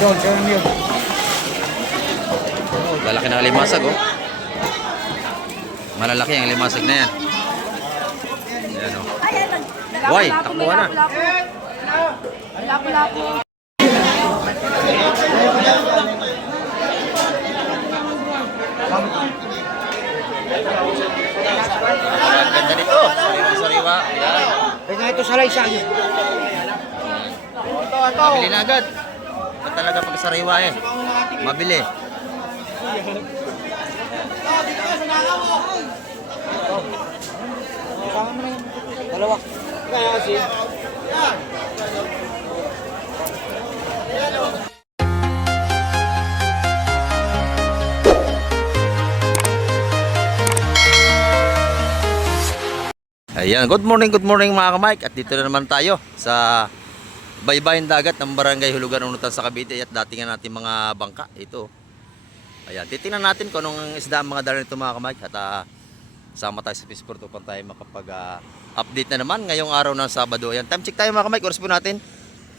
Yun, siya lang yun. Lalaki ng limasag, oh. Malalaki ang limasag na yan. Ayan, oh. Buhay, takbuhan na. Lapu-lapu. Ganda nito. Sariwa-sariwa. Ayan. Kaya ito sa laysa yun. Mabili na agad. Ba't talaga pag sariwa eh? Mabili. Sama mo na yun. Dalawa. Kaya kasi. Ayan, good morning mga kamike. At dito na naman tayo sa baybayin dagat ng Barangay Hulugan, Unutan sa Cavite. At datingan natin mga bangka. Ito. Ayan, titingnan natin kung anong isda ang mga dala nito mga kamike. At sama tayo sa Fisport upang tayo makapag-update na naman ngayong araw ng Sabado. Ayan, time check tayo mga kamike. Oras po natin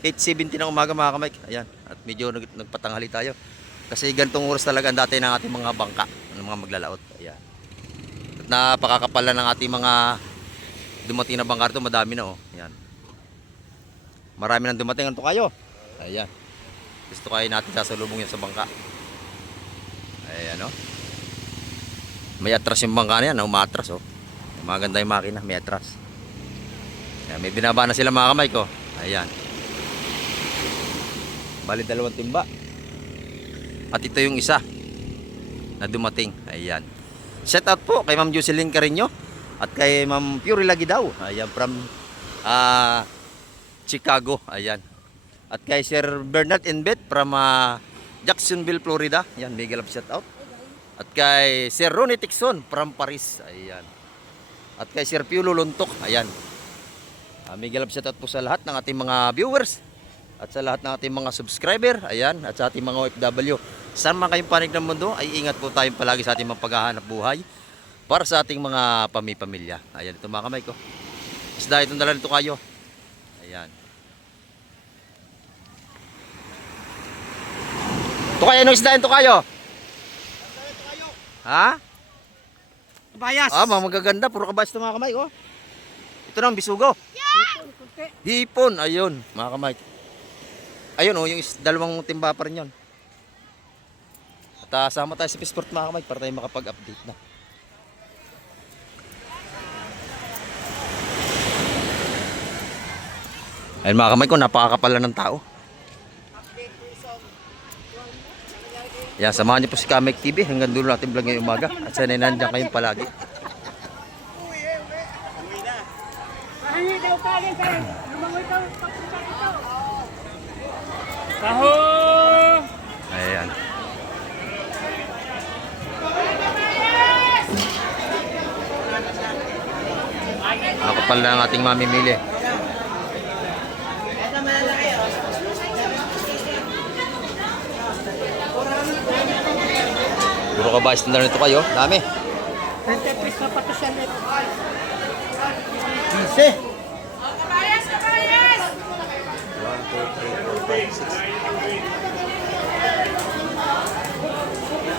8:70 ng umaga mga kamike. Ayan, at medyo nagpatanghali tayo. Kasi gantong oras talaga ang dati ng ating mga bangka, ng mga maglalaot. Ayan. At napakakapala ng ating mga dumating na bangka ito, madami na, oh. Ayan. Marami nang dumating. Ano kayo? Ayan. Gusto kayo natin sasalubong yan sa bangka. Ayan, oh. May atras yung bangka na yan, umatras, oh. Maganda yung makina, may atras. Ayan, may binaba na sila mga kamay ko. Ayan. Bali 2 timba. At ito yung isa na dumating. Ayan. Shout out po kay Ma'am Jocelyn Carinyo at kay Ma'am Puri Lagi daw. Ayan, from Chicago. Ayan. At kay Sir Bernard Inbet from Jacksonville, Florida. Ayan, mega love shout out. At kay Sir Ronnie Tixon from Paris. Ayan. At kay Sir Piolo Luntok. Ayan. Mega love shout out po sa lahat ng ating mga viewers at sa lahat ng ating mga subscriber. Ayan. At sa ating mga OFW. Saan man kayong panig ng mundo, ay ingat po tayong palagi sa ating mga paghahanap buhay para sa ating mga pamilya. Ayan, ito mga kamay ko. Isda itong dala nito kayo. Ayan. Ito kayo, anong isda ito kayo? Ha? Bayas. Ah, mga magaganda. Puro kabayas ito mga kamay ko. Ito na ang bisugo. Hipon. Ayun, mga kamay. Ayun, oh, yung dalawang timba pa rin yun. At sama tayo sa Fisport mga kamay para tayo makapag-update na. Ayun mga kamay ko, napakakapala ng tao. Yan, samahan niyo po si Kamek TV hanggang dulo natin vlog ngayong umaga. At sana nandiyan kayong palagi. Ayan. Nakapal na ang ating mamimili. Puro ka ba standard nito kayo? Dami. 20 pesos na pati siya net. Ise. 1, 2, 3, 4, 5, 6.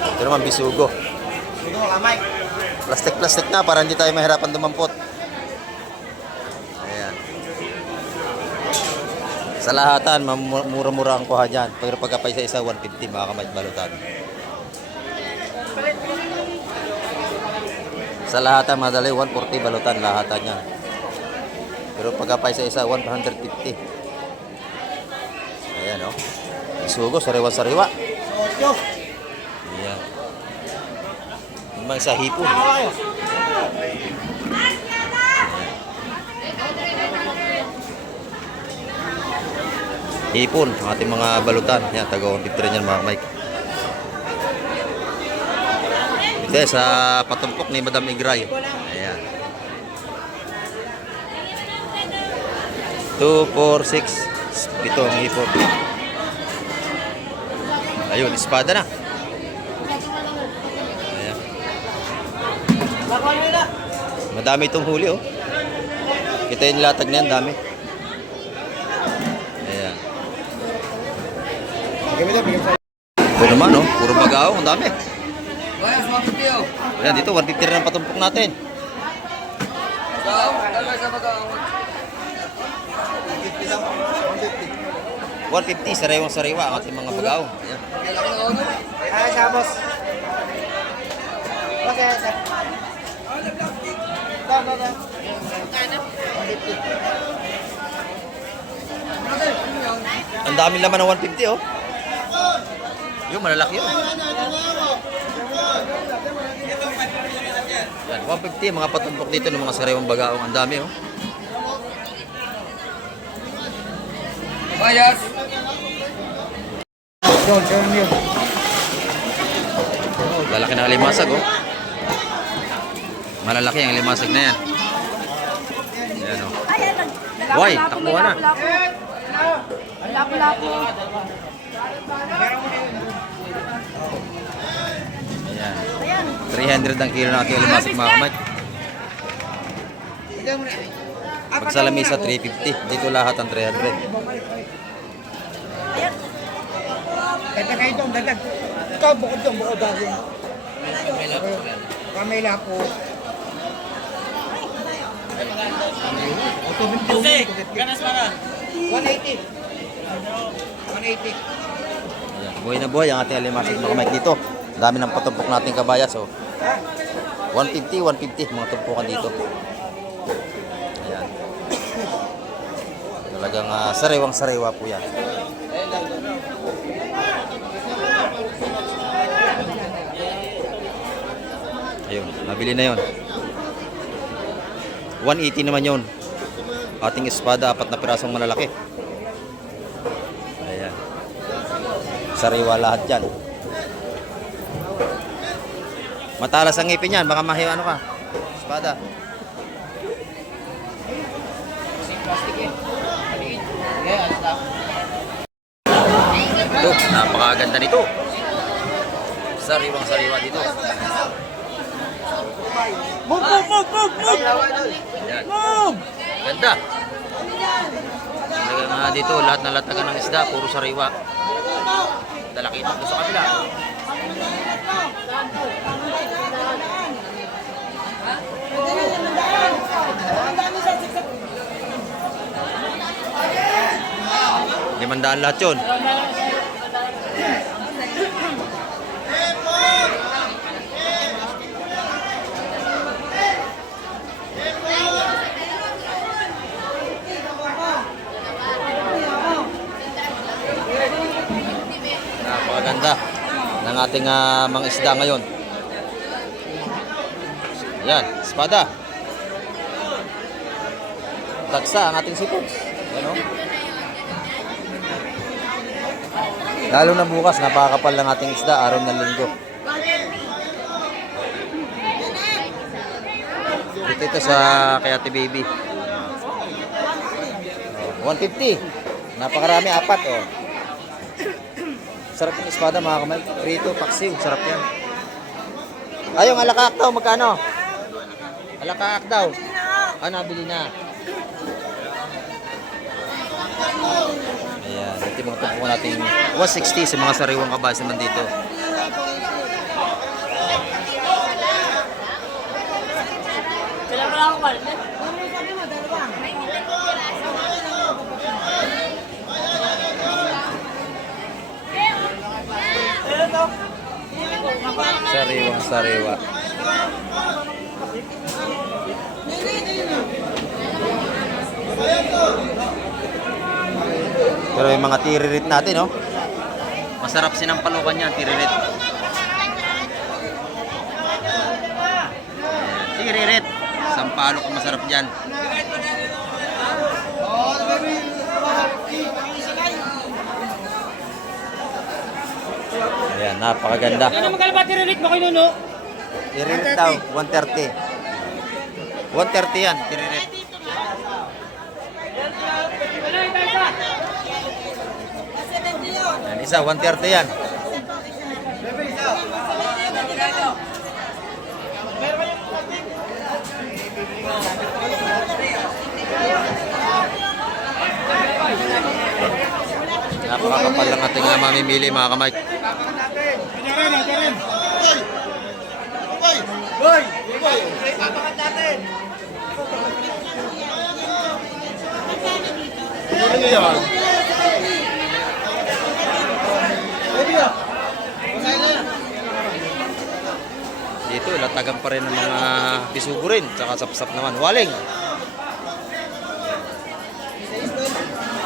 Ito naman bisugo. Ito ka, Mike. Plastic na para hindi tayo mahirapan dumampot. Ayan. Sa lahatan, mura-mura ang kuha dyan. Pagkapay sa isa, 150 mga kamay balutan. Sa lahatan, madali 140 balutan lahatan yan. Pero pagkapay sa isa, 150. Ayan, oh. Isugo, sariwa-sariwa. Ayan. Yung mga sa hipon. Hipon, ang ating mga balutan. Yan, taga-150 rin yan mga Mike. Ito sa patumpok ni Madam Igray. Ayan. 2, 4, 6. Ito ang hipon. Ayun, espada na. Ayan. Madami itong huli, oh. Kita yung latag na yan, dami. Ayan. Ito naman, oh. Puro bagaong. Ang dami. Ayan, dito, 150 rin ang patumpok natin. 150, sariwang-sariwa ang ating mga bagaong. Ayan. Ay, sabos. Okay, sir. Ang dami laman ng 150, oh. Yung malalaki yun. Yan, 150, mga patumpok dito ng mga sariwang bagaong. Ang dami, oh. Bayas. Yun, yun. Lalaki ng alimasag, oh. Malalaki ang alimasag na yan. Ayan, oh. Buhay, takbuhan na. Lapu-lapu. Ayan. 300 ang kilo ng ating alimasag, mga kamay. Pag sa lamisa, 350. Dito lahat ang 300. Kaya kayo itong dadag. Ikaw, bukod itong bukod dahil. Kamila po. Kasi, ganas para. 180. 180. Ayan. Buhay na buhay ang ating alimasag, mga kamay dito. Ang dami ng patumpok nating kabayas, oh. 150, 150 mga tumpukan dito. Ayan. Talagang sariwang-sariwa po yan. Ayun, nabili na yon. 180 naman yon. Ating espada, 4 na pirasong malalaki. Ayan. Sariwa lahat yan. Matalas ang ngipin yan, baka mahiwa ano ka. Espada. Ito, napakaganda nito. Sariwang-sariwa dito. Move! Ayan. Ganda. Talaga nga dito, lahat na latagan ng isda, puro sariwa. Dalaki ito sa kabila. Limandaan lahat yun. Napakaganda ng ating mga isda ngayon. Yan, espada. Taksa ang ating sipon. Yan, oh. Lalo na bukas, napakakapal ng ating isda, araw ng linggo. Dito ito sa kay Ate Baby. 150. Napakarami, 4, oh. Sarap yung espada, mga kamay. Prito, paksiw, sarap yan. Ayong alakaak daw, magkano? Alakaak daw. Nabili na. Ayan, ito yung mga tumpukan natin. 160 sa mga sariwang kabas naman dito. Sariwang sariwa. Pero yung mga tiririt natin, no? Masarap sinampalukan yan, tiririt. Tiririt. Sampalok ang masarap dyan. Ayan, napakaganda. Ano magkano ba tiririt mo kayo, no? Tiririt daw, 130. 130 yan, tiririt. Yan, isa, 130 yan. Napakakapal lang ating mamimili mga kamay. Boy! Papakat natin! Ano nyo yan? Dito, latagan pa rin ng mga bisugo rin. Tsaka sapsap naman. Waling.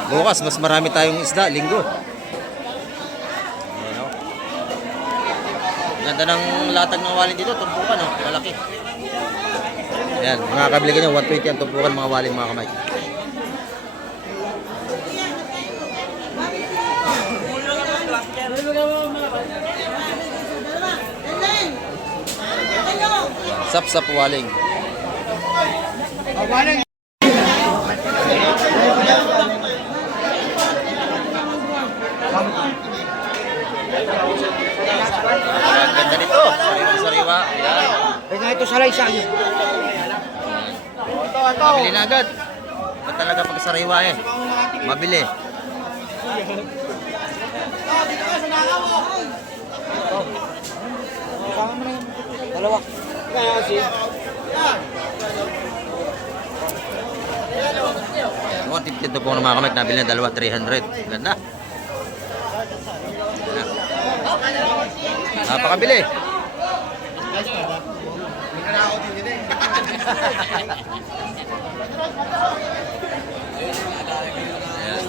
Bukas, mas marami tayong isda. Linggo. Ayan, oh. Ganda ng latag ng waling dito. Tumpukan, oh. Malaki. Ayan, mga kabili nyo. 120 ang tumpukan mga waling mga kamay. Sap-sap waling. Waling! Ganda nito. Sariwa-sariwa. Ayan. Kaya nga ito salay sa akin. Mabili na agad. Ba't talaga pag sariwa eh? Mabili. Dalawa. Kaya kasi. Ayan, 150 ito po ng mga kamay. Nabili na dalawa, 300. Ganda. Napakabili. Ayan.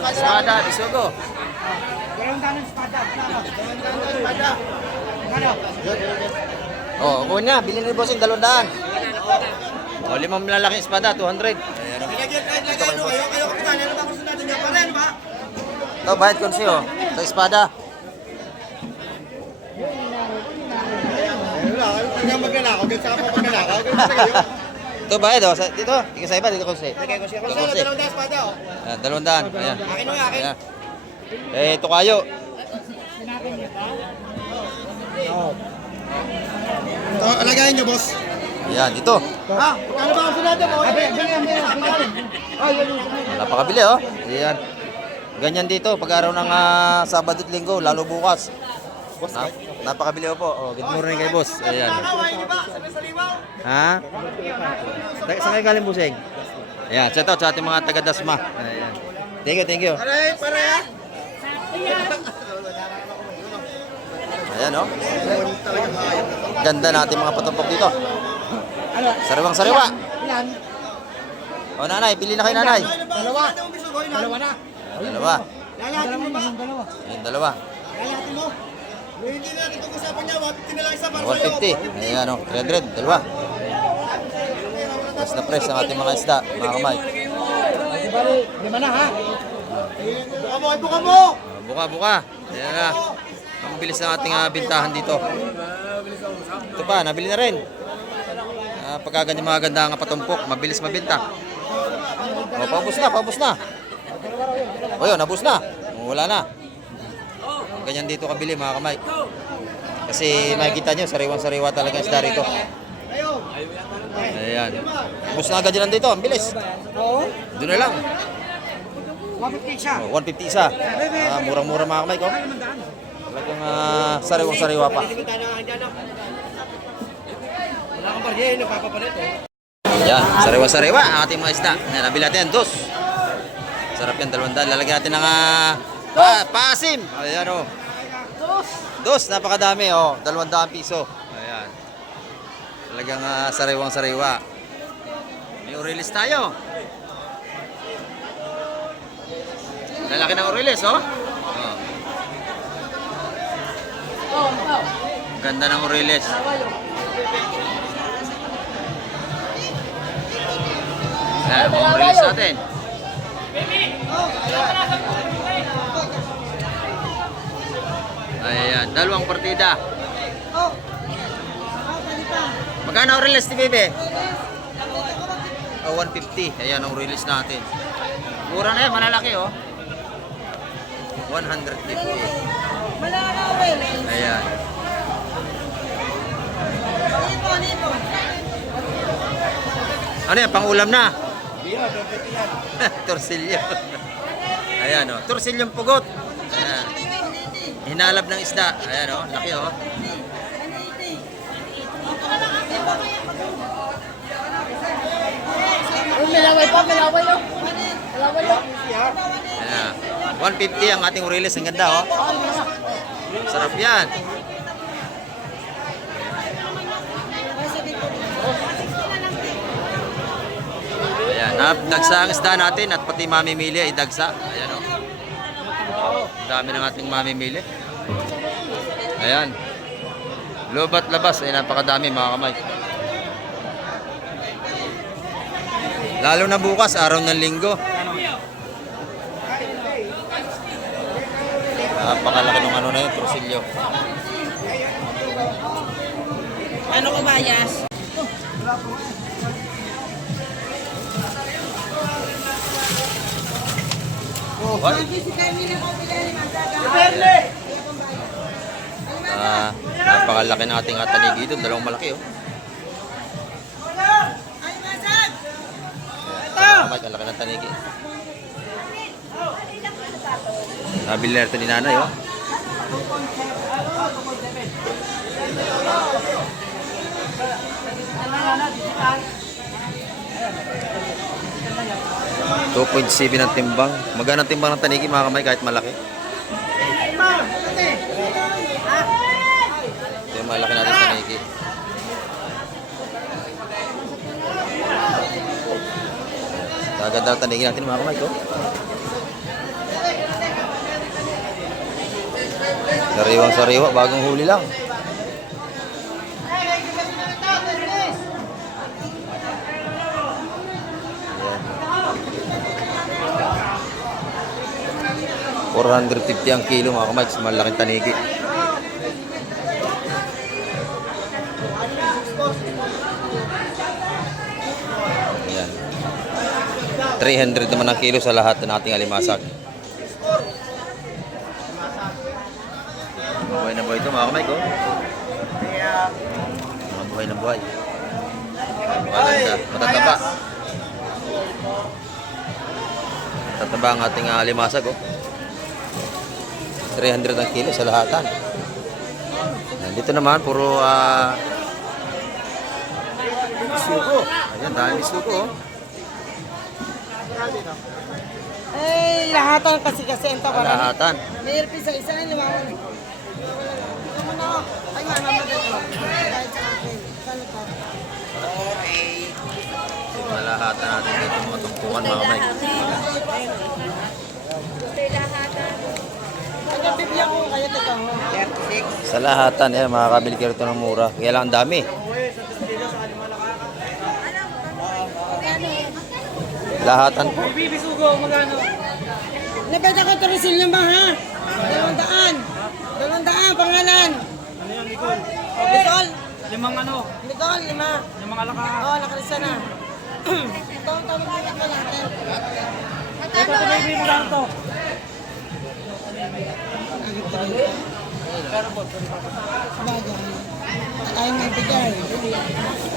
Espada, bisugo. Dalawang tanong espada. Espada. Ano? Oh, kunin na. Bilhin na rin bossing, 200. O, 5 malalaking espada, 200. Ayan. Ito kayo, boss. Ito, bayad ko siyo. Ito, espada. Wala magnanakaw. Diyan sa kapag magnanakaw. Ito, bayad o. Dito, tika sa iba, dito ko siya. Lagay ko siya. Dito ko siya. Dalawang espada oh. Ayan, 200. Ayan. Akin o akin. Ayan. Eh, ito kayo. Oo. Ito, alagayin niyo, boss. Ayan, dito. Ha? Ano ba ang sunod mo? Bilhan. Ay, yan yung sunod. Napakabili oh. Ayan. Ganyan dito pag araw ng Sabado at Linggo, lalo bukas. Napakabili po. Oh, good morning kay boss. Ayan. Ha? Saan kayo galing busing? Ayan, shout out sa ating mga taga-Dasma. Ayan. Thank you. Pare. Ayan oh. Ganda natin mga patumpok dito. Ano? Sariwang-sariwa. Ilan? O nanay, pili na kayo nanay. Dalawa. Dalawa na. Dalawa. Lalatin mo ba? Dalawa. Ayun, dalawa. Lalatin mo. Hindi natin itong usapan niya. 150 na lang isa para sa'yo. 150. Ayan o, 300. Dalawa. Press na press ang ating mga isda, mga kamay. Ay, bali. Lima na ha. Buka mo. Buka. Ayan na. Ang bilis ng ating bintahan dito. Ito pa, nabili na rin. Pagka ganyan mga ganda nga patumpok, mabilis mabinta. O, paubos na. O yun, nabus na. O, wala na. Ganyan dito kabili mga kamay. Kasi makikita nyo, sariwang-sariwa talaga isda rito. Ayan. Ubus na agad yan dito, ang bilis. Oo. Doon na lang. 150 siya. O, 150 isa. Murang-mura mga kamay ko. Talagang sariwang-sariwa pa. Wala kang barya, nagpapapalit eh. Yan, sariwa-sariwa ang ating mga isda. Yan, nabili natin yan, dos. Sarap yan, 200. Lalagyan natin ng paasim. Ayan o. Dos, napakadami o. 200 piso. Ayan. Talagang sariwang-sariwa. May Aurelis tayo. Lalaki ng Aurelis o. Ganda ng Aurelis. Ayan, mga Aurelis natin. Ayan, dalawang partida. Magkano ang release ni Bebe? 150. Ayan ang release natin. Mura na yan, malalaki oh. 150. Ayan. Ano yan, pang-ulam na? Torsilyo. Ayan oh, torsilyong pugot. Ayan. Sinalab ng isda. Ayan oh, laki oh. Milaway pa, milaway lang. Milaway lang. Ayan. 150 ang ating Aurelis. Ang ganda oh. Sarap yan. Ayan, dagsa ang isda natin at pati mamimili ay dagsa. Ayan o. Dami ng ating mamimili. Ayan. Lobat labas ay napakadami mga kamay. Lalo na bukas, araw ng linggo. Napakalaki ng ano na yun, torsilyo. Ano ko bayas? Hoy. Napakalaki ng ating atanigi dito. Dalawang malaki oh. Ang laki ng tanigi. Nabili na ito ni nanay oh. $2.7 ang timbang. Magana ang timbang ng tanigi mga kamay kahit malaki. Ito yung malaki natin tanigi. Kaganda ang tanigi natin mga kamay ko. Sariwang sariwa, bagong huli lang. $450 ang kilo mga kamay, malaking tanigi. Ayan. 300 naman ang kilo sa lahat ng ating alimasag. Buhay na buhay ito mga kamay ko. Mga buhay na buhay. Maganda, matataba. Matataba ang ating alimasag oh. 300 ang kilo sa lahatan. Dito naman, puro bisugo. Ayan, dahil bisugo. Oh. Eh, lahatan kasi ang tawaran. Lahatan. Mayroon isa na lumawan. Ay, mama mo dito. Kahit sa akin. Saan ito? Lahatan natin dito mga tumpukan mga kamay. Nagabibigyan ko kaya ito. Sa lahatan, makakabili ka rito ng mura. Kaya lang ang dami. Lahatan po. Bibisugo, magano? Nabenta ko ito rin niya ba ha? 200. 200, pangalan. Ano yan, Nicole? Nicole. Limang ano? Nicole, 5. Limang alaka. Oo, nakalisa na. Ito ang tawag ko natin. Ito, pinibili mo lang ito. Ay, may bigay.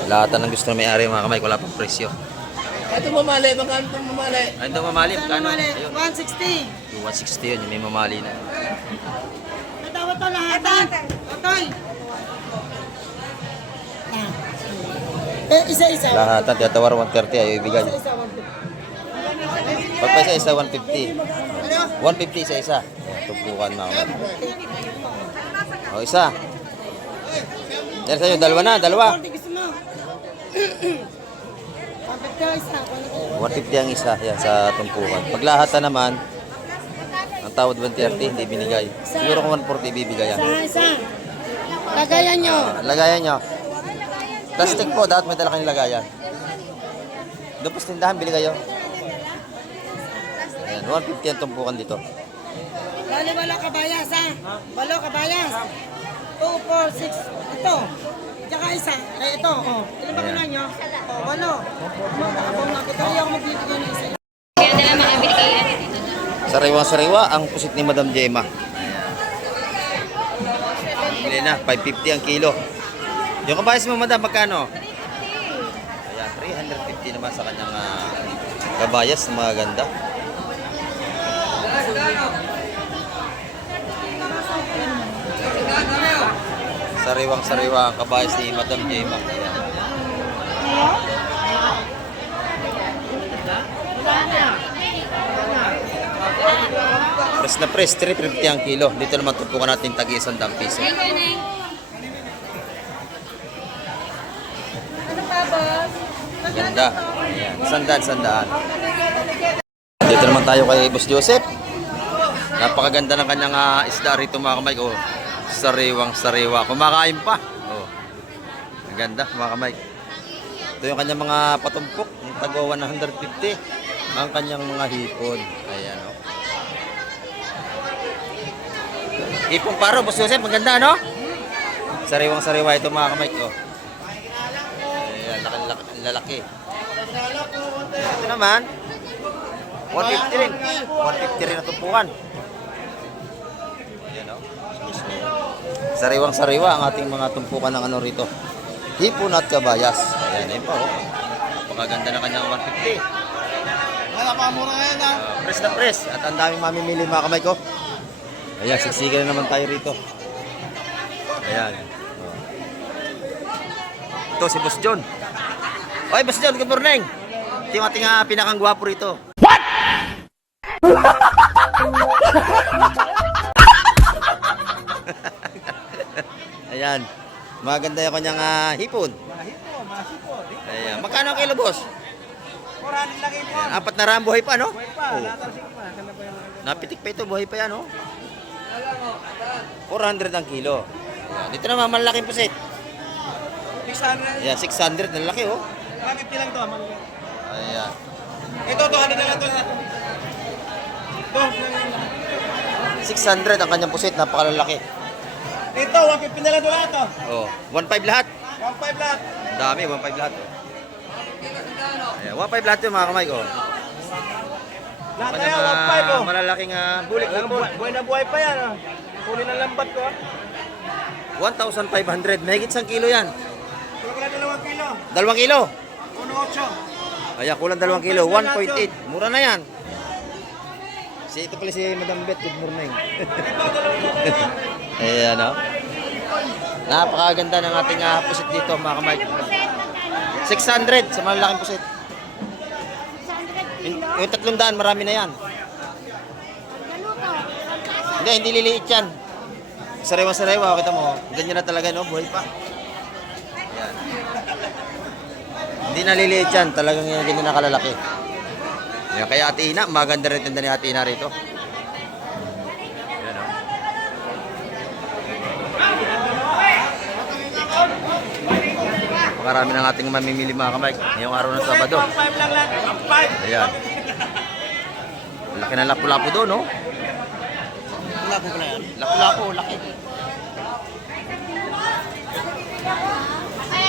Lahatan ang gusto na may-ari mga kamay. Wala pang presyo. Ito mamali, magkano itong mamali? Ay, ito mamali. Saan Kano? naman eh? Ayun. 160. 160 yun. Yung may mamali na. Natawa to lahatan. Otoy. Isa-isa. Lahatan. Tiyatawar 130. Ayaw ibigay. Isa-isa. Pag pa isa-isa, 150. 150 isa-isa. Tumpukan mga kamay. O, isa. Yan sa'yo. Dalawa na. Dalawa. Gusto mo? Kapit ka isa. 150 ang isa. Yan sa tumpukan. Pag lahatan naman, ang tawad 130, hindi binigay. Siguro kung 140, ibibigay yan. Isa. Lagayan nyo. Lagayan nyo. Plastic po, dapat may dala kayong lagayan. Doon po sa tindahan, bili kayo. Ayan, 150 ang tumpukan dito. Bali, wala kabayas ha. Walo kabayas. 2, 4, 6. Ito. Tsaka isa. Eh, ito. Oh. Ilan ba kinuha nyo? Oh, walo. Nakabong na. Ito rin ako magbibigay ng isa. Kaya na lang makabili kayo. Sariwa-sariwa ang pusit ni Madam Gemma. Bili na, 550 ang kilo. Yung kabayas mo, Madam, magkano? Ayan, 350 naman sa kanyang kabayas na mga ganda. Sariwang-sariwa ang kabayas ni Madam Jema. Ayan. Press na press, 350 ang kilo. Dito naman tupukan natin tagi 100 piso. Ano pa, boss? Ganda. Ayan. Sandaan. Dito naman tayo kay Boss Joseph. Napakaganda ng kanyang isda rito mga kamay. Oh, sariwang-sariwa. Kumakain pa. Oh. Ang ganda mga kamay. Ito yung kanyang mga patumpok. Yung tagwa 150. Ang kanyang mga hipon. Ayan oh. Hipong paro, Boss Joseph. Maganda no? Sariwang-sariwa ito mga kamay. Oh. Ayan, lalaki. Ito naman. 150 rin. 150 rin na tumpukan. Ayan o. Sariwang-sariwa ang ating mga tumpukan ng ano rito. Hipon at kabayas. Ayan, ayun pa o. Napakaganda na kanyang 150. Napakamura ngayon ha. Press na press. At ang daming mamimili mga kamay ko. Ayan, siksikan na naman tayo rito. Ayan. O. Ito si Boss John. Oy, Boss John, good morning. Ito yung ating pinakang gwapo rito. Ayan. Maganda yung kanyang hipon. Masipon. Ayan. Magkano ang kilo, boss? 400 lang ito. Ayan. 4 na raan, buhay pa, no? Buhay pa, Oh. natalsik pa. Kanda pa yung Napitik pa ito, buhay pa yan, no? 400 ang kilo. Ayan. Dito naman, malaking pusit. 600. Ayan, 600 na laki, oh. 150 lang to. Ayan. Ito, 200 na lang to. Ito, 600 ang kanyang pusit, napakalalaki. ito, 150 na lang to lahat to. Oh, 1.5 lahat. 1.5 lahat. Ang dami, 1.5 lahat. Oh. Ayan, 1.5 lahat yun, mga kamay ko. Lahat na Kanyang yan, 1.5 oh. malalaking bulik. Buhay na buhay pa yan oh. Kunin ang lambat ko ah. 1,500. Mahigit 1 kilo yan. Kulang ko lang 2 kilo. 2 kilo. 1.8. Ayan, kulang 2 kilo. 1.8. Mura na yan. Ito pala si Madam Beth. Good morning. Ayan, no? Napakaganda ng ating pusit dito, mga kamay. 600 sa malalaking pusit. Yung 300, marami na yan. Hindi liliit yan. Sariwa-sariwa, kita mo. Ganyan na talaga, no? Buhay pa. Ayan. Hindi naliliit yan. Talagang ganyan na kalalaki. Ayan, kaya Ate Ina, maganda rin tinda ni Ate Ina rito. Ayan, no? Makarami ng ating mamimili mga kamay. Ngayong araw ng Sabado. 1.5 lang lahat. 1.5. Ayan. Laki na lapu-lapu doon, no? Lapo pala yan. Lapu-lapu, laki.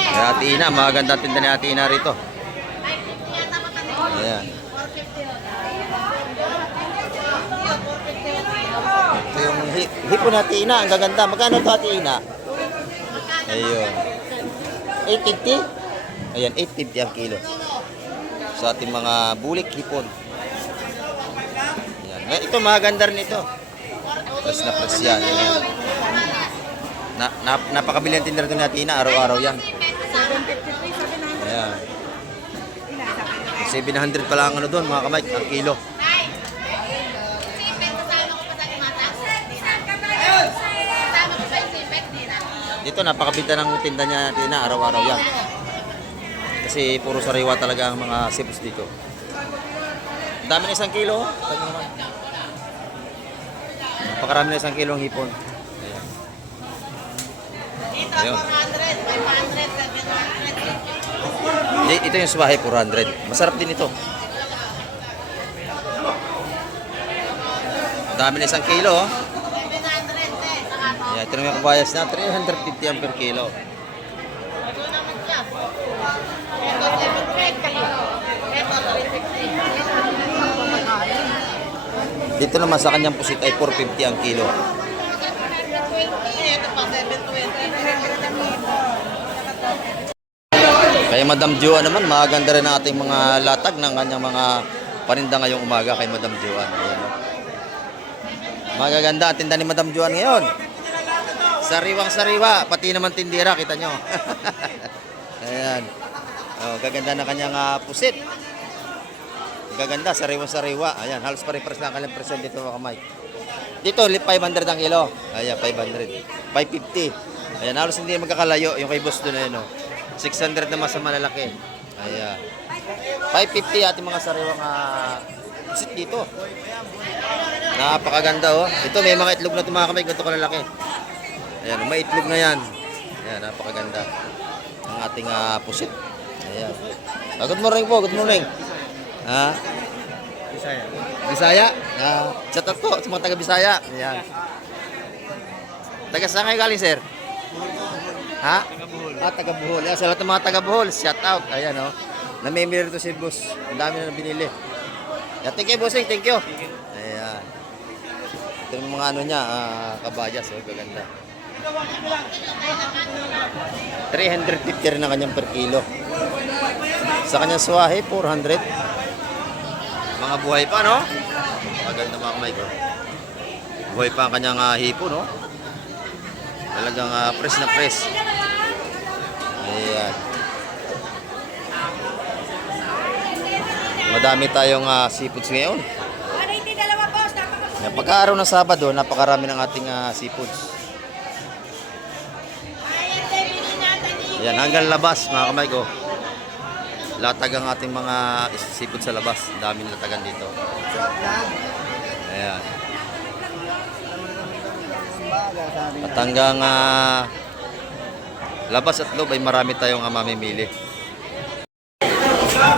Kaya Ate Ina, maganda tinda ni Ate Ina rito. Ayan. Ito yung hipon ni Ate Ina, ang gaganda. Magkano ito Ate Ina? Ayun. 850? Ayan, 850 ang kilo. Sa ating mga bulik hipon. Ayan. Ito, maganda rin ito. Press na press yan. Ayan. Napakabili ang tindahan ni Ate Ina, araw-araw yan. 753, 700. Ayan. 700 pala ang ano doon, mga kamay, ang kilo. Dito napakabita ng tinda niya Ate Ina, araw-araw yan. Kasi puro sariwa talaga ang mga sibos dito. Ang dami na 1 kilo. Tignan naman. Napakarami na 1 kilo ang hipon. Ayan. Ayun. Ito yung subahe, 400. Masarap din ito. Ang dami na 1 kilo. Oh. Ayan, ito naman yung kabayas na 350 ang per kilo. Dito naman sa kanyang pusit ay 450 ang kilo. Kay Madam Joan naman, maganda rin ang ating mga latag ng kanyang mga paninda ngayong umaga kay Madam Joan. Ayan, oh. Magaganda ang tinda ni Madam Joan ngayon. Sariwang-sariwa, pati naman tindira, kita nyo. Ayan. Oh, gaganda na kanyang pusit. Gaganda, sariwang-sariwa. Ayan, halos pare-pares na kanyang presyo dito mga Mike. Dito, 500 ang kilo. Ayan, 500. 550. Ayan, halos hindi magkakalayo. Yung kay boss doon, ayan, 600 naman sa malalaki. Ayan. 550 ating mga sariwang pusit dito. Napakaganda, oh. Ito, may mga itlog na ito mga kamay. Ganito kalalaki. Ayan, may itlog na yan. Ayan, napakaganda. Ang ating pusit. Ayan. Good morning po, good morning. Bisaya. Bisaya. Shout out po sa mga taga Bisaya. Ayan. Taga saan kayo galing, sir? Ha? Taga Bohol. Sa lahat ng mga taga Bohol, shout out. Ayan, oh. Namimili rito si boss. Ang dami na binili. Yeah, thank you, bossing. Thank you. Ayan. Ito yung mga ano niya, kabayas. Oh, gaganda. 350 rin ang kanyang per kilo. Sa kanyang suwahe, 400. Mga buhay pa, no? Maganda mga kamay ko. Buhay pa ang kanyang hipo, no? Talagang press na press. Ayan. Madami tayong seafoods ngayon. Pagka-araw ng Sabado, napakarami ng ating seafoods. Yan, hanggang labas mga kamay ko. Latag ang ating mga seafood sa labas. Dami nilatagan dito. Ayan. At hanggang labas at loob ay marami tayong mamimili.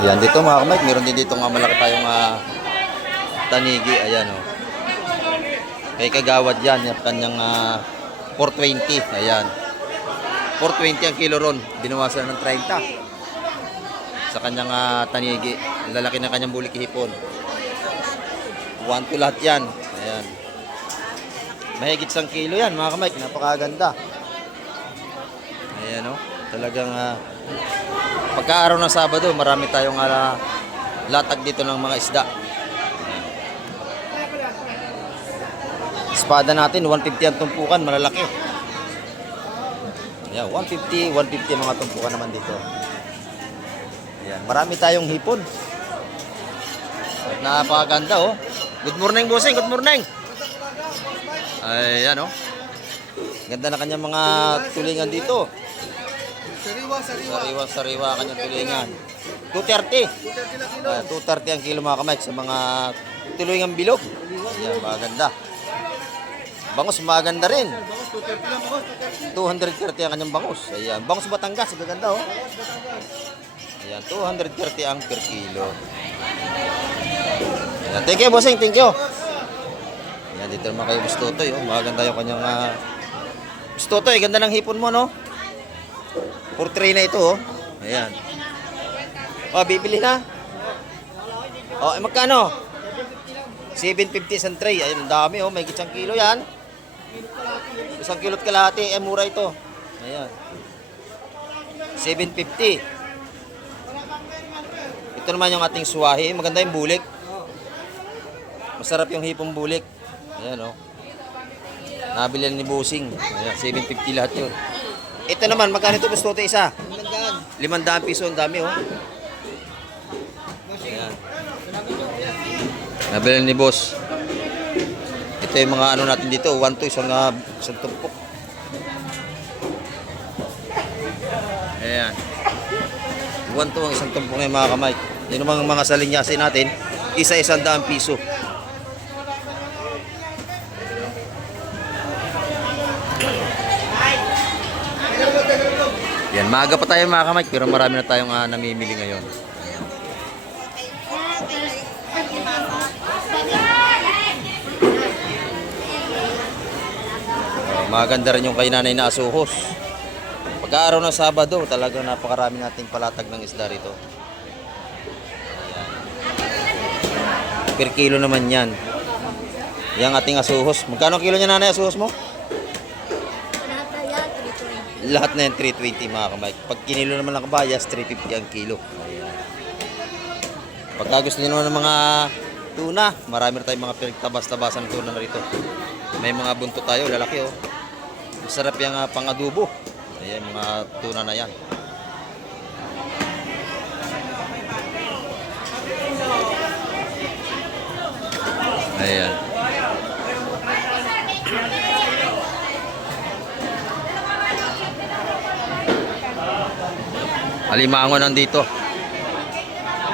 Yan, dito mga kamay, meron din dito nga malaki tayong tanigi. Ayan, oh. Kay Kagawad yan, yung kanyang 420. Ayan. 420 ang kilo ron. Binawasan ng 30. Sa kanyang tanigi. Ang lalaki ng kanyang bulik hipon. 1 to lahat yan. Ayan. Mahigit 1 kilo yan mga kamay. Napakaganda. Ayan, oh. Talagang pagka-araw ng Sabado, marami tayong latag dito ng mga isda. Espada natin, 150 ang tumpukan, malalaki. Ayan, 150 mga tumpukan naman dito. Ayan, marami tayong hipon. At napakaganda, oh. Good morning, bossing. Good morning. Ayan, oh. Ganda na kanyang mga tulingan dito. Sariwa kanyang tulingan. 230. 230 ang kilo mga kamay sa mga tulingan bilog. Ayan, maganda. Bangus, maganda rin. 230 ang kanyang bangus. Ayan, bangus Batangas, gaganda, oh. Ayan, 230 ang per kilo. Ayan, thank you, bossing, thank you. Ayan, dito naman kayo Boss Totoy, oh. Maganda yung kanyang Boss Totoy, ganda ng hipon mo, no? 4-3 na ito, oh. Ayan. Oh, bibili na. Oh, magkano? 750 isang tray. Ayun, ang dami, oh. May 1 kilo yan. 1 kilo't kalahati. Mura ito. Ayan. 750. Ito naman yung ating suwahi. Maganda yung bulik. Masarap yung hipong bulik. Ayan, oh. Nabili ni Busing. Ayan, 750 lahat yun. Ito naman, magkano ito gusto ito isa? 500 piso. Ang dami, oh. Ayan. Nabili ni Boss. Ito yung mga ano natin dito. 1 to isang tumpok. Ayan. 1 to ang isang tumpok ng mga kamay. Yun ang mga salinyasin natin. Isa 100 piso. Yan, maaga pa tayo mga kamay, pero marami na tayong namimili ngayon. Maganda rin yung kay nanay na asuhos. Pagka-araw ng Sabado, talagang napakarami nating palatag ng isda rito. Ayan. Per kilo naman yan. Yang ating asuhos. Magkano kilo niya nanay asuhos mo? Lahat na yan 320 mga kamay. Pag kinilo naman ng kabayas, 350 ang kilo. Ayan. Pagka gusto nyo naman ng mga tuna, marami na tayong mga pinagtabas-tabasan ng tuna na rito. May mga bunto tayo, lalaki, oh. Masarap yung pang-adobo. Ayan, mga tuna na yan. Ayan. Alimango nandito.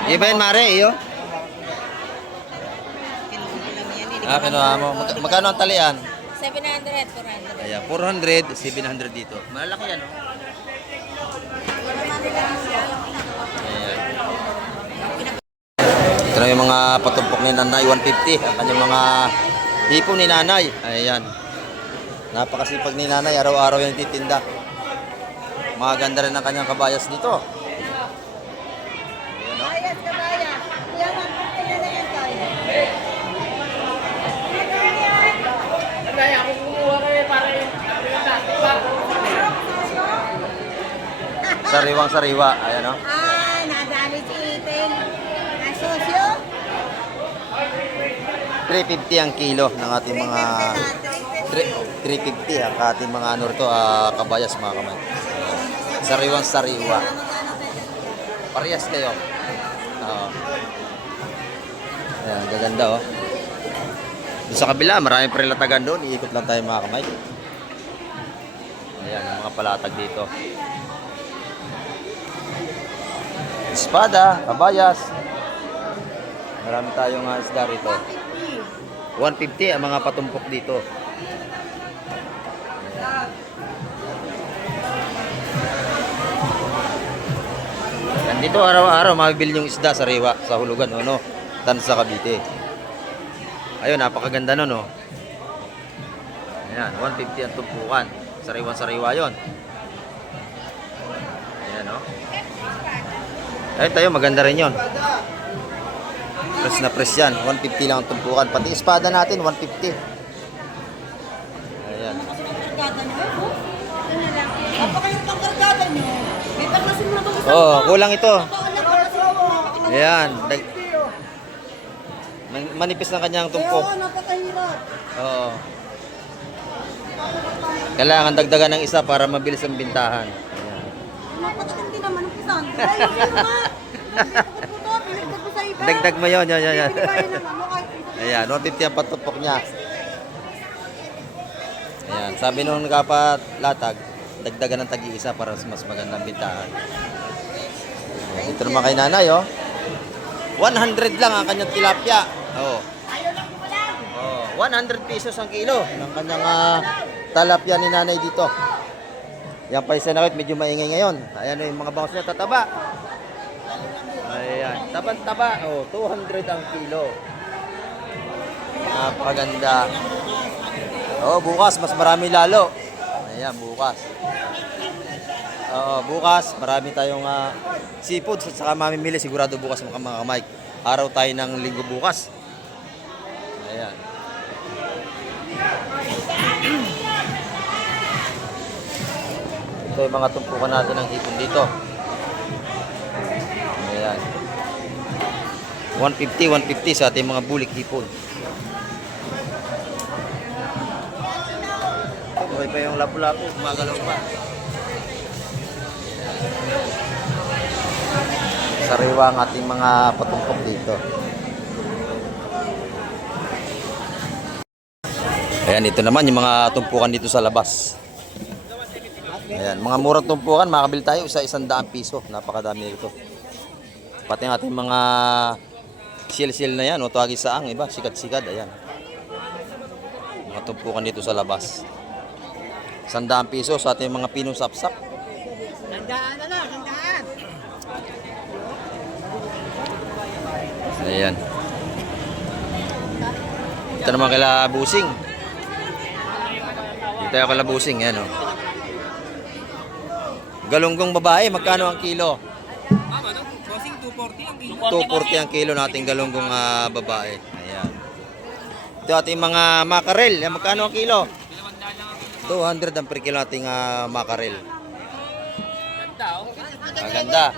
Iba yun, Mare, iyo? Kinuha mo. Magkano ang talian? 700, 400. Ayan, 400, 700 dito. Malaki yan, oh. Ayan. Ito na yung mga patumpok ni Nanay, 150. Ang kanyang mga hipon ni Nanay. Ayan. Napakasipag ni Nanay, araw-araw yung titinda. Maganda rin ang kanyang kabayas dito. Ayan, oh. Kabayas, kabayas. Kuya, magpapila na yan tayo. Sariwang sariwa. Ayan, oh. Ay, nadali si Iten. Asosyo? 350 ang kilo ng ating mga 350 ang ating mga ano rito, kabayas, mga kamay. Sariwang sariwa. Parehas kayo. Oo. Ayan, gaganda, oh. Doon sa kabila, maraming prilatagan doon. Iikot lang tayo, mga kamay. Ayan, ang mga palatag dito. Espada, kabayas. Marami tayong isda rito. 150 ang mga patumpok dito. Yan dito araw-araw mabibili yung isda sa Riwa, sa Hulugan, ano, Tansa, Cavite. Ayun, napakaganda nun, no. Ayan, 150 ang tumpukan. Sariwa-sariwa yun. Ayan, no. Ayun tayo, maganda rin yun. Press na press yan. 150 lang ang tumpukan. Pati espada natin, 150. Ayan. Pangkargada nyo, eh, oh. Apa kayong pangkargada nyo? May paglasin mo na ba gusto Oh, kulang ito. mo? Ayan. Manipis ng kanyang tumpok. Oo, napakahirap. Oo. Kailangan dagdagan ng isa para mabilis ang bintahan. Ayan. Napakatindi naman ang pisan. Ayaw kayo nga. Pinagpag ko sa iba. Dagdag mo yun, yan. Pinagpag naman mo kahit Ayan, 150 ang patupok niya. Ayan, sabi nung nagkapalatag, dagdagan ng tagi-isa para mas magandang bintahan. Ayan, ito naman kay Nanay, oh. 100 lang ang kanyang tilapia. Oh. Oh, 100 pesos ang kilo ng kanyang talapia ni Nanay dito. Yan pa isa na medyo maingay ngayon. Ayan yung mga bangos niya, tataba. Ayan, taba-taba. Oh, 200 ang kilo. Napakaganda. Oh, bukas mas marami lalo. Ayan, bukas. Bukas marami tayong seafood at saka mamimili sigurado bukas mga Mike. Araw tayo ng linggo bukas. Ayan. Ito yung mga tumpukan natin ng hipon dito. Ayan. 150 sa ating mga bulik hipon. Buhay pa yung lapu-lapu, gumagalaw pa. Sariwa ang ating mga patumpok dito. Ayan, ito naman yung mga tumpukan dito sa labas. Ayan, mga murang tumpukan, makakabili tayo isa 100 piso. Napakadami nito. Pati ang ating mga sil-sil na yan, o tawagin saang, iba, sikat-sikat, ayan. Mga tumpukan dito sa labas. 100 piso sa ating mga pinong sapsap. Sandaan na lang, sandaan. Ayan. Ito naman kila Busing. Dito tayo kila Busing, yan, o. Galunggong babae, magkano ang kilo? 240 ang kilo nating galunggong babae. Ayan. Ito ating mga makarel. Yan, magkano ang kilo? 200 ang per kilo nating makarel. Maganda.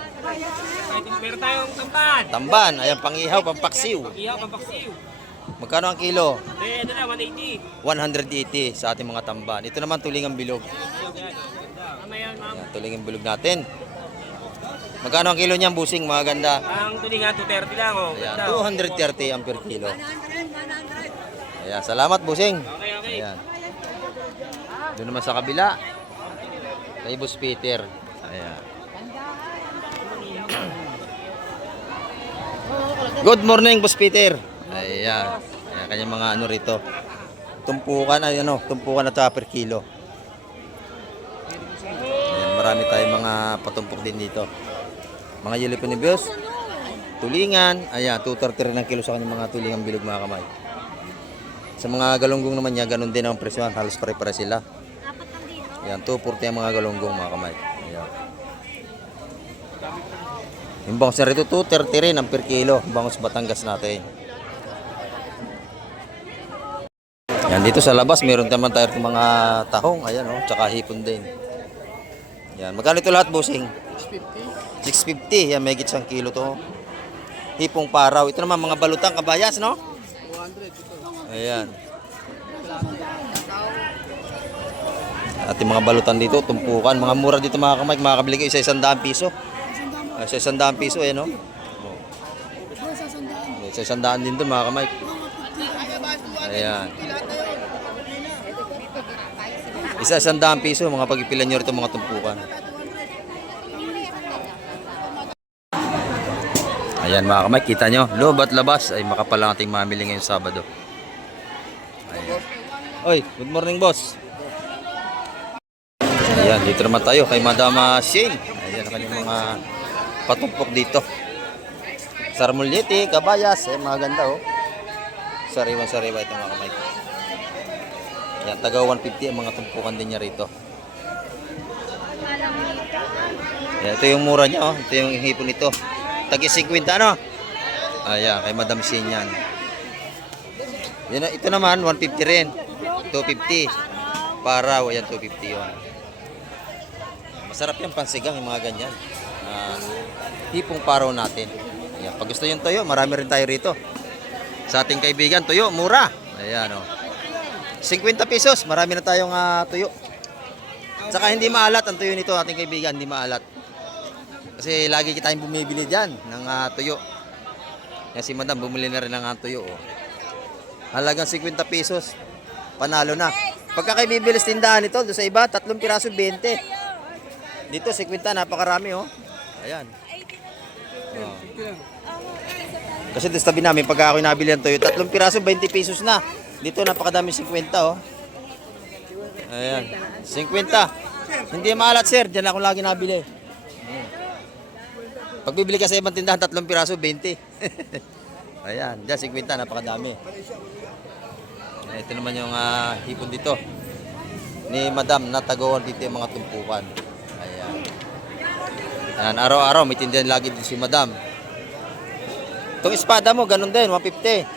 Pero tayong tamban. Tamban, ayan, pangihaw, pampaksiw. Ihaw, pampaksiw. Magkano ang kilo? Eh, ito na, 180. 180 sa ating mga tamban. Ito naman tulingang bilog. Mamaya, ma'am. Ayan, tulingang bilog natin. Magkano ang kilo niyan, busing? Mga ganda. Ang tulingan, 230 lang, oh. Ayan, Ganda. 230 ang per kilo. Ayan, salamat, busing. Okay, okay. Ayan. Doon naman sa kabila. Kay Boss Peter. Ayan. Good morning, Boss Peter. Ayan. Ayan, kanyang mga ano rito. Tumpukan, ay ano, tumpukan na per kilo. Ayan, marami tayong mga patumpok din dito. Mga yellow pinibios, tulingan, ayan, 230 rin ang kilo sa kanyang mga tulingan bilog mga kamay. Sa mga galunggong naman niya, ganun din ang presyo, halos pare-pare sila. Ayan, 240 ang mga galunggong mga kamay. Ayan. Yung bangus na rito, 230 rin ang per kilo, bangus Batangas natin. Yan, dito sa labas, meron naman tayo mga tahong, ayan oh, tsaka hipon din. Yan, magkano ito lahat, busing? 650. 650, yan, may gitsang kilo to. Hipong paraw. Ito naman mga balutang kabayas, no? 200 Ayan. Ating mga balutan dito, tumpukan. Mga mura dito mga kamay, makakabili kayo sa 100 piso. Sa 100 piso, ayan, no? Sa 100 din doon mga kamay. Ayan. Isa 100 piso, mga pagpipilan nyo rito mga tumpukan. Ayan mga kamay, kita nyo, loob at labas ay makapal ang ating mamili ngayong Sabado. Ayan. Oy, good morning boss. Ayan, dito naman tayo kay Madama Shane. Ayan ang kanyang mga patumpok dito. Sarmulyete, kabayas, eh, mga ganda oh. Sariwa-sariwa ito mga kamay. Ayan, taga 150 ang mga tumpukan din niya rito. Ayan, ito yung mura niya oh, ito yung hipon nito. Tagi 50 ano? Ayan, kay Madam Shane yan. Yan, ito naman 150 rin. 250. Paraw, ayan 250 yun. Masarap yung pansigang yung mga ganyan. Hipong paraw natin. Ayan, pag gusto yung tuyo, marami rin tayo rito. Sa ating kaibigan, tuyo, mura. Ayan o. 50 pesos, marami na tayong tuyo. Saka hindi maalat ang tuyo nito, ating kaibigan, hindi maalat. Kasi lagi tayong bumibili dyan ng tuyo. Yan si madam, bumili na rin ng tuyo. Oh. Halagang 50 pesos, panalo na. Pagka kayo bibili sa tindahan ito, doon sa iba, 3 piraso, 20. Dito, 50, napakarami oh. Ayan. Oh. Kasi doon sa tabi namin, pagka ako nabili ng tuyo, 3 piraso, 20 pesos na. Dito, napakadami 50 oh. Ayan, 50. Hindi maalat sir, dyan ako lagi nabili. Pag bibili ka sa ibang tindahan, 3 piraso, 20. Ayan, dyan 50, napakadami. Ito naman yung hipon dito. Ni Madam, natagawan dito yung mga tumpukan. Ayan. Ayan, araw-araw, may tindahan lagi dito si Madam. Itong espada mo, ganun din, 150.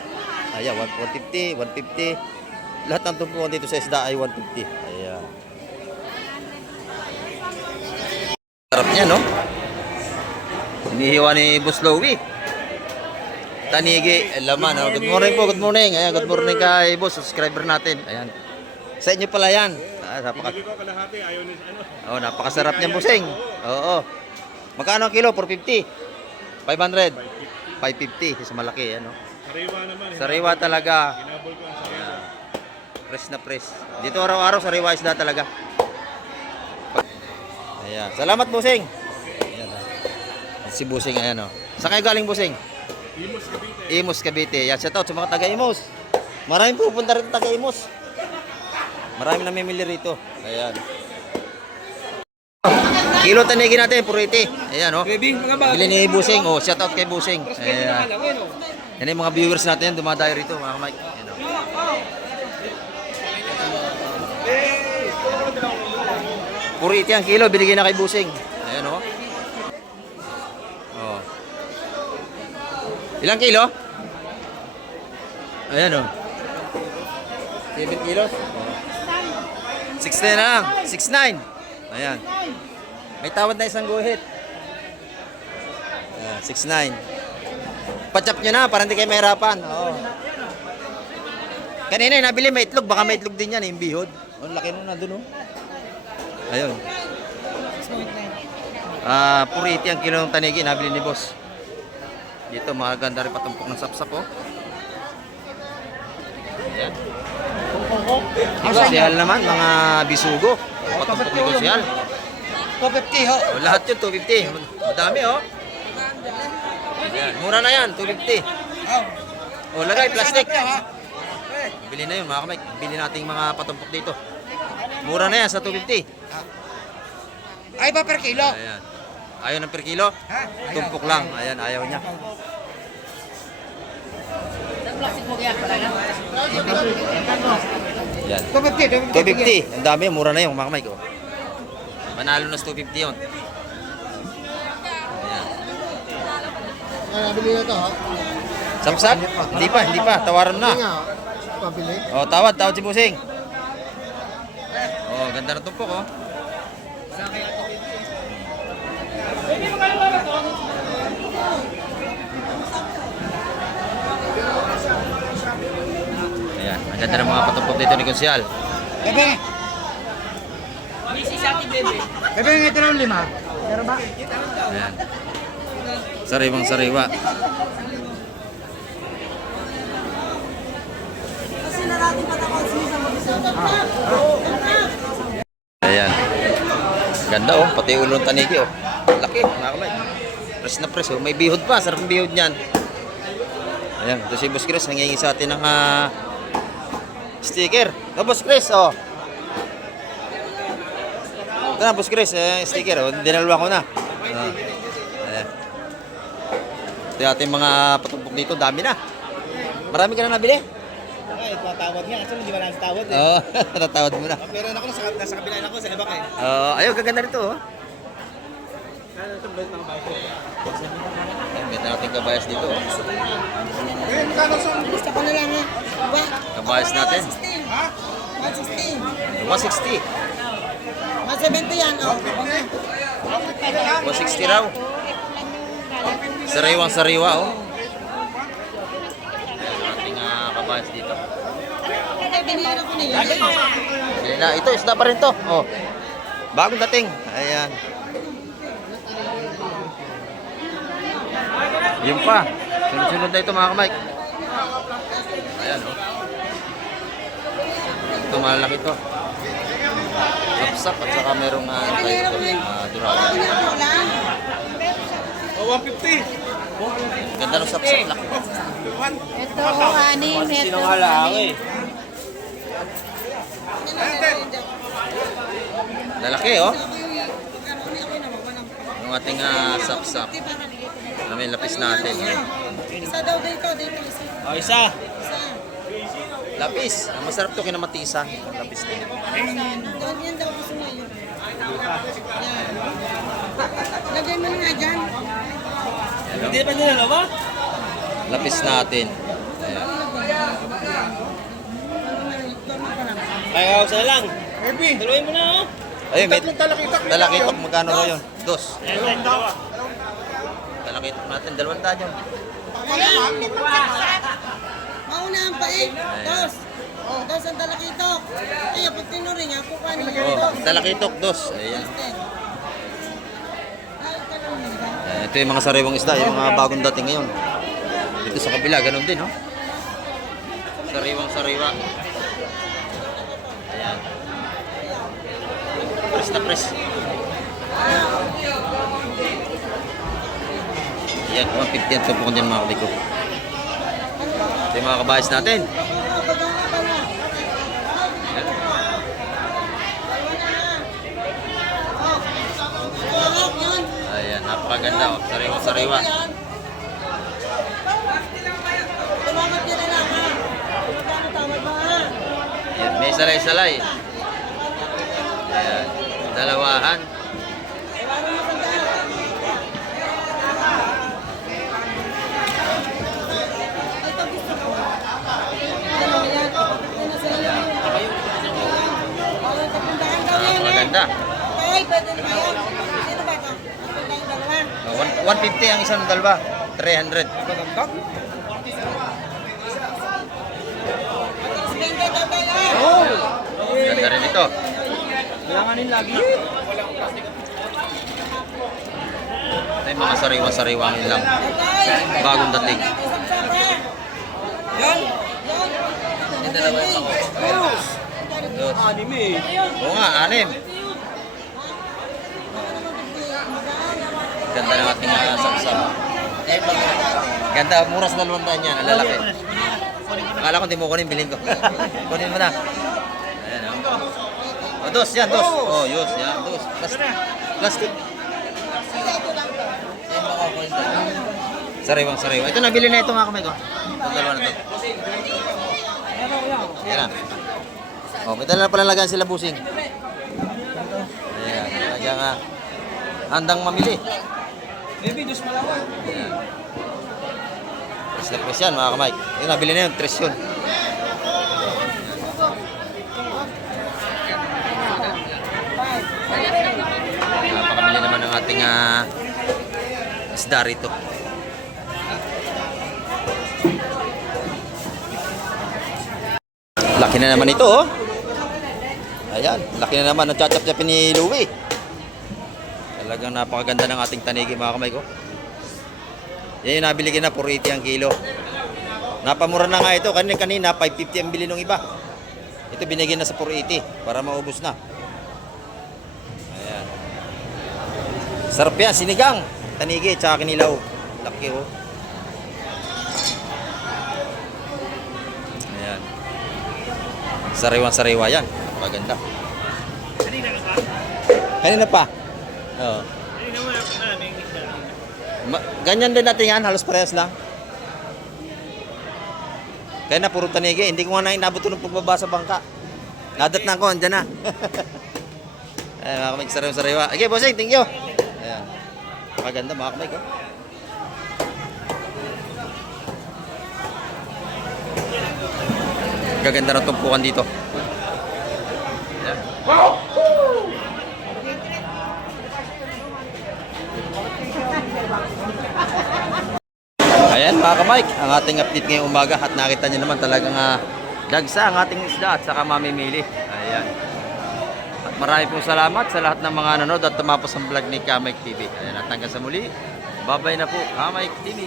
Ayan, 150, 150. Lahat ng tumpukan dito sa isda ay 150. Ayan. Sarap niya, no? Hinihiwa ni Boss Louie. Tanigi, laman. Oh. Good morning po, good morning. Ayan, good morning kay Boss, subscriber natin. Ayan. Sa inyo pala yan. Oh, napakasarap niyan, busing. Oo. Magkano ang kilo? 450. 500. 550 sa malaki, ano. Sariwa naman. Sariwa talaga. Ginabol ko ang sariwa. Ayan. Fresh na fresh. Dito araw-araw sariwa isda talaga. Ayan. Salamat, busing. Ayan. Si busing, ayan oh. Saan kayo galing, busing? Imos Cavite. Imos, Cavite. Yan, shout out sa mga taga-Imos. Maraming pupunta rin taga-Imos. Maraming namimili rito. Ayan. Kilo tanigi natin, 480. Ayan, oh. Bili ni Busing. Oh, shout out kay Busing. Ayan. Yan yung mga viewers natin dumadayo rito, mga Mike. Ayan, oh. 480 ang kilo, binigay na kay Busing. Ayan, oh. Oh. Ilang kilo? Ayan o. 7 kilos. 6 na lang. 6.9. Ayan. May tawad na isang guhit. Ayan, 6.9. Pachap nyo na para hindi kayo mahirapan. Oo. Kanina yung nabili may itlog, baka may itlog din yan, yung bihod. Ang laki nun na dun, oh. Ayun. 480 ang kilo ng tanigi, nabili ni boss. Dito, maganda rin patumpok ng sapsap, oh. Ayan. Konsehal naman, mga bisugo. Patumpok ni konsehal. 250 ho. O, lahat yun, 250. Madami, oh. Ayan, mura na yan, 250. O, lagay, plastic. Bili na yun, mga kamay. Bili natin mga patumpok dito. Mura na yan sa 250. Ay ba per kilo? Ayan. Ayaw ng per kilo? Ha? Tumpok lang. Ayan, ayaw niya. Ayan. 250. 250. Ang dami, mura na yung mga kamay ko. Manalo na sa 250 yun. Ayan. Nabili na to ha? Samsat? Hindi pa. Tawaran na. Pabili. O, tawad si Busing. O, ganda na tumpok, oh. Ayan, ang ganda ng mga patumpok dito ni Konsyal. Bebe. Bebe, ito ng 5. Meron ba? Ayan. Sariwang sariwa. Kasi na natin patakot sa mag-isa. Ayan. Ganda, oh. Pati ulo ng tanigi, oh. Laki, mga kamay. Press na press, oh. May bihod pa. Sarap ang bihod niyan. Ayan, ito si Boss Chris. Nangingi sa atin ng sticker. No, Boss Chris, oh. Ito na, Boss Chris, sticker, oh. Dinalwa ko na. Ayan. Ito yung ating mga patumpok dito. Dami na. Marami ka na nabili? Ay, patawad niya. Kasi hindi balance tawad eh. Oo, natawad mo na. Pero ako nasa kabila na ako sa ibak eh. Ayun, gaganda rito, oh. Ayan, ganda natin kabayas dito, oh. Gusto ko na lang ha. Kabayas natin. 160. 160. 170 yan, oh. 160 raw. Sariwang sariwa, oh. Ating kabayas dito. Binira ko na yun. Ayan na, ito, isda pa rin to. Oh. Bagong dating. Ayan. Yun pa. Sunod-sunod na ito, mga kamay. Ayan, oh. Ito, malaki to. Sapsap at saka merong durado. Oh, 150. Ganda ng sapsap laki. Ito, anim. Ito, anim. Lalaki, oh. Yung ating sapsap. Ano yung lapis natin. Isa daw dito, isa. Oh, isa. Isa. Lapis. Ang masarap to kinamatisan. Lapis na. Doon yan daw gusto mo yun. Yan. Lagay mo na nga dyan. Hindi pa nyo nalawa? Lapis natin. Ayan. Kaya ako sa lang. Dalawain mo na, oh. Ayun, may talakitok. Magkano raw yun? 2. Talakitok natin. 200 yun. Mauna ang paik. Dos. Dos ang talakitok. Kaya pag tinuring ako, paano yun? Oh, talakitok 2. Ayan. Ayan. Ito yung mga sariwang isda. Yung mga bagong dating ngayon. Dito sa kabila, ganun din, oh. Sariwang sariwa. Ayan. Press na press. Ayan, 150 yan. Tumpok din mga kabiko. Ito yung mga kabayas natin. Ayan, napakaganda, oh. Sariwang sariwa. Tumamat ka na lang ha. Tama ba ha? Ayan, may salay-salay. Ayan, dalawahan. Napakaganda. Ay, pwede na yun. Sino ba ito? Ang dalawa. 150 ang isang dalawa. 300. Ganda rin ito. Kailanganin lagi. Ito yung mga sariwa-sariwang lang. Bagong dating. Ito naman yung ako. Anim eh. Oo nga, 6. Ganda ng ating sapsap. Ganda, muras na 200 yan. Ang lalaki. Akala ko hindi mo kunin, bilhin ko. Kunin mo na. Ayan o. Oh, dos, yan, dos. Oh, yus, yan, dos. Plastic. Yan, baka kunin tayo. Sariwang sariwa. Ito, nabili na ito mga kamay ko. Itong dalawa na ito. Yan na. Oh, may dala na pala lagaan sila busing. Ayan, talagang handang mamili. Baby, dos malawan. Press na press yan mga kamay. Yung nabili na yun, 3 yun. Napakamili naman ng ating isda rito. Laki na naman ito oh. Ayan, laki na naman ng chachap-chapin ni Louie. Talagang napakaganda ng ating tanigi mga kamay ko. Yan yung nabili ko na, 480 ang kilo. Napamura na nga ito. Kanina 550 ang bili ng iba. Ito binigyan na sa 480 para maubos na. Ayan. Sarap yan, sinigang. Tanigi, tsaka kinilaw. Laki oh. Ayan. Sariwan-sariwa yan. Maganda. Kanina pa? Oo. Ganyan din natin yan, halos parehas lang. Kaya na puro tanigi, hindi ko nga na inabot ng pagbaba sa bangka. Nadat na ako, andyan na. Ayan mga kamay, sariwa-sariwa. Okay, bossing, thank you. Ayan. Maganda mga kamay ko. Gaganda ng tumpukan dito. Ayan. Ayan mga ka-Mike, ang ating update ngayong umaga at nakita nyo naman talagang dagsa ang ating isda at saka mamimili. Ayan. At marami pong salamat sa lahat ng mga nanonood at tumapos ang vlog ni Ka-Mike TV. Ayan, at hanggang sa muli, babay na po Ka-Mike TV.